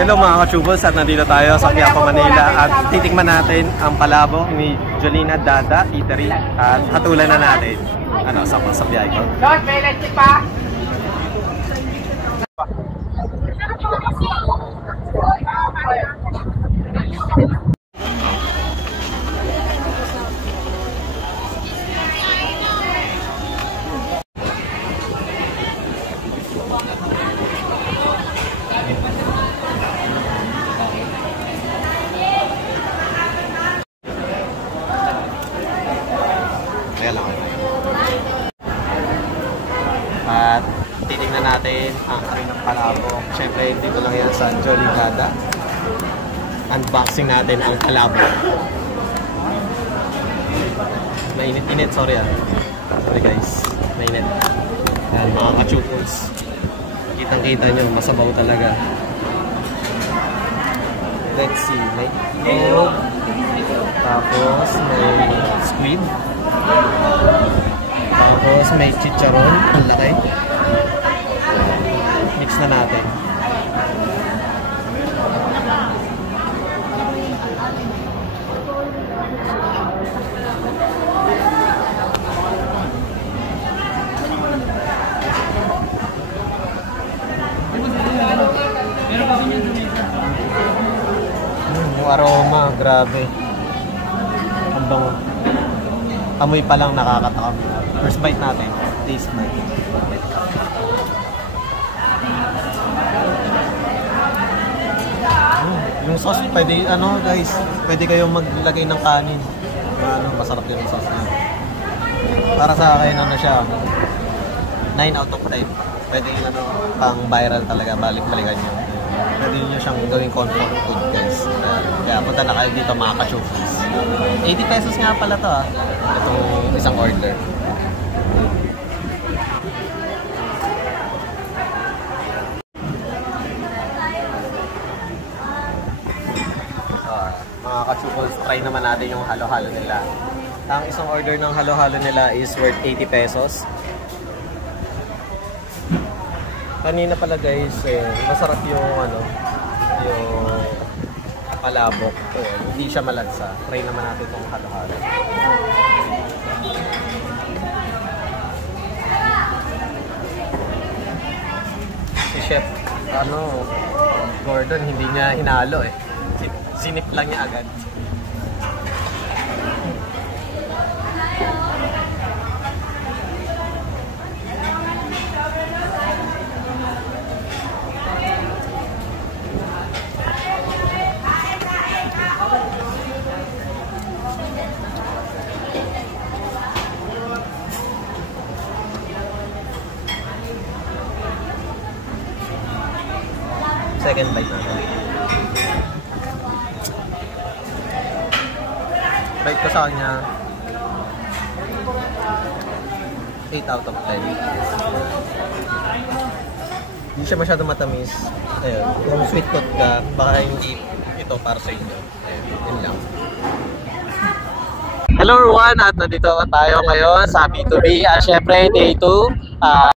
Hello mga ka-tubers, at nandito tayo sa Quiapo, Manila at titikman natin ang palabok ni Jolina Dada Eatery at hatulan na natin. Ano, sa biyahe ko. Lord, may electric pa? At titignan natin ang karinang palabok. Siyempre, dito lang yan sa Jolina Dada. Unboxing natin ang palabok. Mainit-init, sorry ah. Sorry guys, mainit. Yan, mga ka-chupos. Kitang-kita nyo, masabaw talaga. Let's see, may egg. Tapos may squid. Tapos may chicharon, ang laki. Mix na natin. Yung aroma, grabe. Ang bango. Amoy pa lang nakakatakam. First bite natin. Taste bite. Yung sauce, pwede, ano guys, pwede kayong maglagay ng kanin. Ano, masarap yung sauce niya. Para sa akin, ano siya, 9 out of 10. Pwede yung ano, pang viral talaga, balik-balikan nyo. Pwede nyo siyang gawing comfort food guys. Kaya punta na kayo dito mga ka-chufis. 80 pesos nga pala to ah. Itong isang order. Mga ka-chufis, try naman natin yung halo-halo nila. Ang isang order ng halo-halo nila is worth 80 pesos. Kanina pala guys, masarap yung ano, yung palabok. Hindi siya malansa. Try naman natin itong halo-halo. Si Chef, ano, Gordon, hindi niya hinalo eh. Sinip lang niya agad. Second bite natin. Bite ko sa kanya 8 out of 10. Hindi siya masyado matamis. Ayun, kung sweet tooth ka, baka hindi ito para sa inyo. Ayun, yun lang. Hello everyone, at nandito tayo ngayon sa B2B. Syempre day 2.